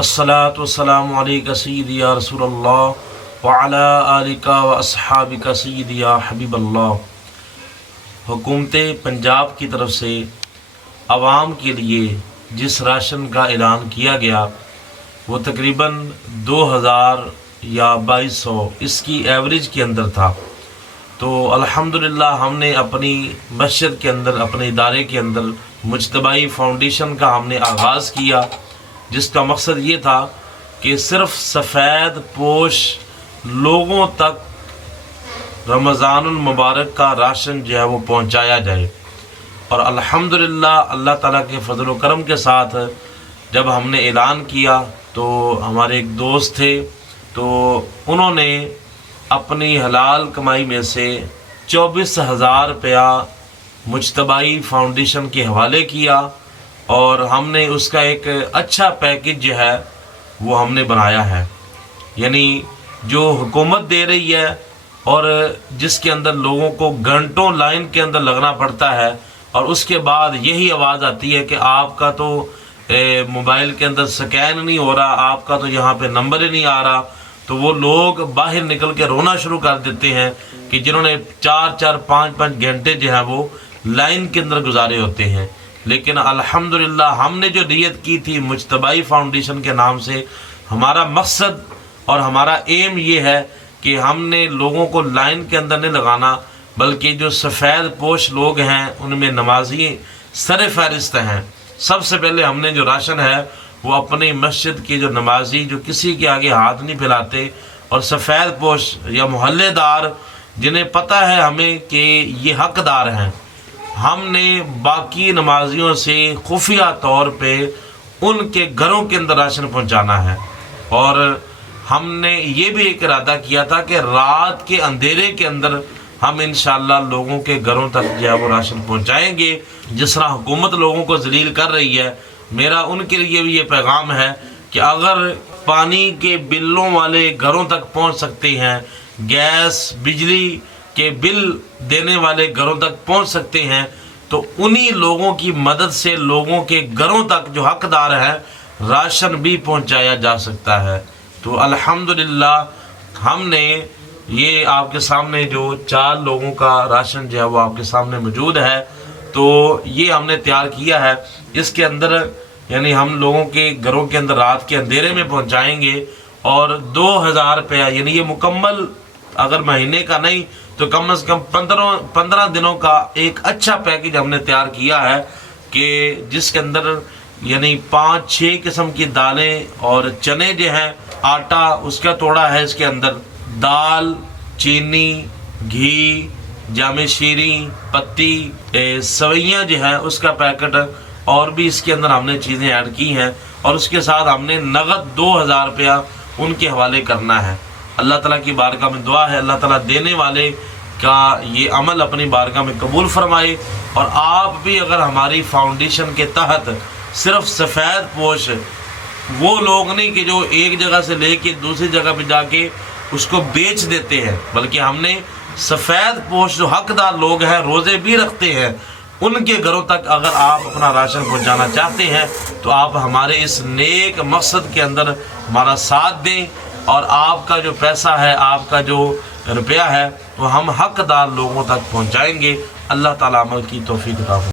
अस्सलातु वस्सलामु अलैका सय्यदी या रसूल अल्लाह व अला आलिका व अस्हाबिका सय्यदी या हबीब अल्लाह। हुकूमत पंजाब की तरफ से आवाम के लिए जिस राशन का ऐलान किया गया वो तकरीबन 2000 या 2200 इसकी एवरेज के अंदर था। तो अल्हम्दुलिल्लाह हमने अपनी मस्जिद के अंदर, अपने इदारे के अंदर मुज्तबाई फाउंडेशन का हमने आगाज़ किया, जिसका मकसद ये था कि सिर्फ़ सफ़ेद पोश लोगों तक रमज़ानुल मुबारक का राशन जो है वो पहुँचाया जाए। और अल्हम्दुलिल्लाह अल्लाह ताला के फजल व करम के साथ जब हमने ऐलान किया तो हमारे एक दोस्त थे, तो उन्होंने अपनी हलाल कमाई में से 24,000 रुपया मुज्तबाई फाउंडेशन के हवाले किया और हमने उसका एक अच्छा पैकेज जो है वो हमने बनाया है। यानी जो हुकूमत दे रही है और जिसके अंदर लोगों को घंटों लाइन के अंदर लगना पड़ता है और उसके बाद यही आवाज़ आती है कि आपका तो मोबाइल के अंदर स्कैन नहीं हो रहा, आपका तो यहाँ पे नंबर ही नहीं आ रहा, तो वो लोग बाहर निकल के रोना शुरू कर देते हैं कि जिन्होंने 4-4, 5-5 घंटे जो है वो लाइन के अंदर गुजारे होते हैं। लेकिन अल्हम्दुलिल्लाह हमने जो नियत की थी मुज्तबाई फाउंडेशन के नाम से, हमारा मकसद और हमारा एम ये है कि हमने लोगों को लाइन के अंदर नहीं लगाना, बल्कि जो सफ़ेद पोश लोग हैं उनमें नमाजी सर फहरिस्त हैं। सबसे पहले हमने जो राशन है वो अपनी मस्जिद के जो नमाजी जो किसी के आगे हाथ नहीं फैलाते और सफ़ेद पोश या मोहल्लेदार जिन्हें पता है हमें कि ये हकदार हैं, हमने बाकी नमाजियों से खुफिया तौर पे उनके घरों के अंदर राशन पहुंचाना है। और हमने ये भी एक इरादा किया था कि रात के अंधेरे के अंदर हम इंशाअल्लाह लोगों के घरों तक जो है वो राशन पहुंचाएंगे। जिस तरह हुकूमत लोगों को जलील कर रही है, मेरा उनके लिए भी ये पैगाम है कि अगर पानी के बिलों वाले घरों तक पहुंच सकते हैं, गैस बिजली के बिल देने वाले घरों तक पहुंच सकते हैं, तो उन्हीं लोगों की मदद से लोगों के घरों तक जो हकदार हैं राशन भी पहुंचाया जा सकता है। तो अल्हम्दुलिल्लाह हमने ये आपके सामने जो 4 लोगों का राशन जो है वो आपके सामने मौजूद है, तो ये हमने तैयार किया है। इसके अंदर यानी हम लोगों के घरों के अंदर रात के अंधेरे में पहुंचाएंगे और 2000 रुपया, यानी ये मुकम्मल अगर महीने का नहीं तो कम से कम 15 दिनों का एक अच्छा पैकेज हमने तैयार किया है कि जिसके अंदर यानी 5-6 किस्म की दालें और चने जो हैं, आटा उसका तोड़ा है, इसके अंदर दाल, चीनी, घी, जामे शीरी, पत्ती, सवैयाँ जो है उसका पैकेट और भी इसके अंदर हमने चीज़ें ऐड की हैं। और उसके साथ हमने नगद 2000 रुपया उनके हवाले करना है। अल्लाह ताला की बारगाह में दुआ है अल्लाह ताला देने वाले का ये अमल अपनी बारगाह में कबूल फरमाए। और आप भी अगर हमारी फाउंडेशन के तहत सिर्फ सफ़ेद पोश वो लोग नहीं कि जो एक जगह से लेके दूसरी जगह पे जाके उसको बेच देते हैं, बल्कि हमने सफ़ेद पोश जो हकदार लोग हैं, रोज़े भी रखते हैं, उनके घरों तक अगर आप अपना राशन पहुंचाना चाहते हैं तो आप हमारे इस नेक मकसद के अंदर हमारा साथ दें और आपका जो पैसा है, आपका जो रुपया है, वो हम हकदार लोगों तक पहुंचाएंगे। अल्लाह ताला अमल की तौफीक अता फरमाए।